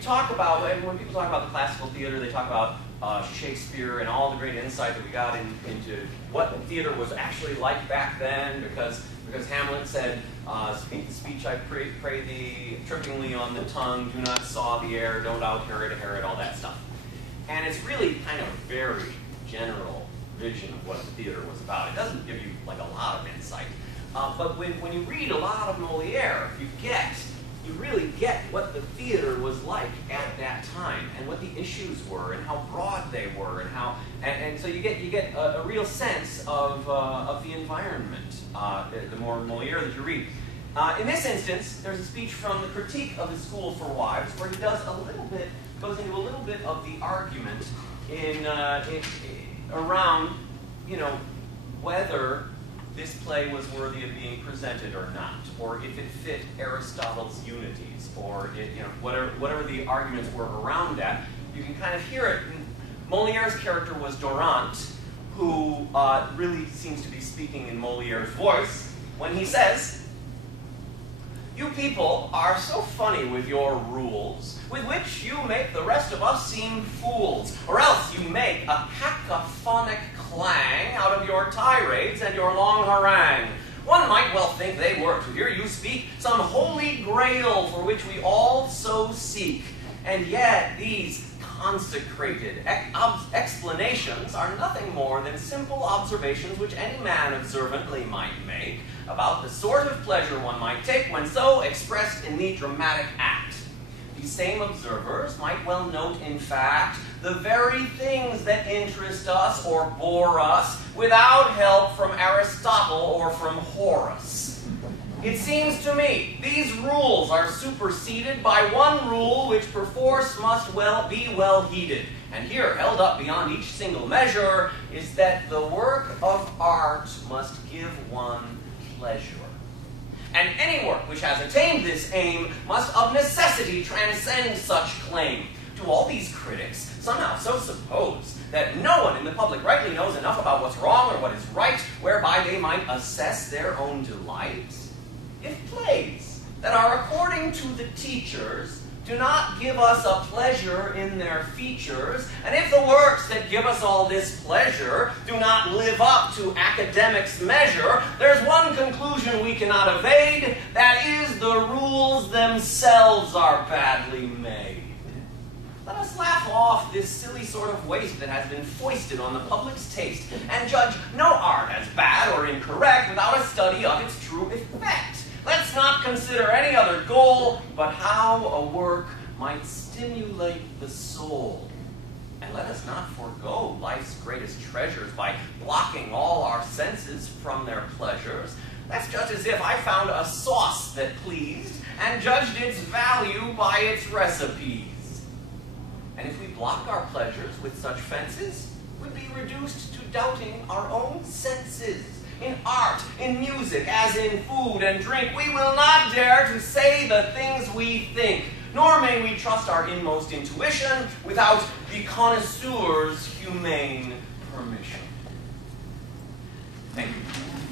talk about, when people talk about the classical theater, they talk about Shakespeare and all the great insight that we got into what theater was actually like back then, because Hamlet said, "Speak the speech I pray thee, trippingly on the tongue, do not saw the air, don't out Herod, all that stuff." And it's really kind of a very general vision of what the theater was about. It doesn't give you like a lot of insight. But when you read a lot of Moliere, you really get what the theater was like at that time, and what the issues were, and how broad they were, and so you get a real sense of the environment the more Moliere that you read. In this instance, there's a speech from the Critique of the School for Wives, where he goes into a little bit of the argument around, whether this play was worthy of being presented or not, or if it fit Aristotle's unities, or whatever the arguments were around that. You can kind of hear it. Moliere's character was Dorant, who really seems to be speaking in Moliere's voice when he says, "You people are so funny with your rules, with which you make the rest of us seem fools, or else you make a cacophonic clang out of your tirades and your long harangue. One might well think they were, to hear you speak, some holy grail for which we all so seek. And yet these consecrated explanations are nothing more than simple observations which any man observantly might make about the sort of pleasure one might take when so expressed in the dramatic act. These same observers might well note, in fact, the very things that interest us or bore us without help from Aristotle or from Horace. It seems to me these rules are superseded by one rule which perforce must be well heeded, and here held up beyond each single measure, is that the work of art must give one pleasure. And any work which has attained this aim must of necessity transcend such claim. Do all these critics somehow so suppose that no one in the public rightly knows enough about what's wrong or what is right, whereby they might assess their own delight? If plays that are according to the teachers do not give us a pleasure in their features, and if the works that give us all this pleasure do not live up to academics' measure, there's one conclusion we cannot evade, that is, the rules themselves are badly made. Let us laugh off this silly sort of waste that has been foisted on the public's taste, and judge no art as bad or incorrect without a study of its true effect. Let's not consider any other goal but how a work might stimulate the soul. And let us not forego life's greatest treasures by blocking all our senses from their pleasures. That's just as if I found a sauce that pleased and judged its value by its recipes. And if we block our pleasures with such fences, we'd be reduced to doubting our own senses. In art, in music, as in food and drink, we will not dare to say the things we think, nor may we trust our inmost intuition without the connoisseur's humane permission. Thank you.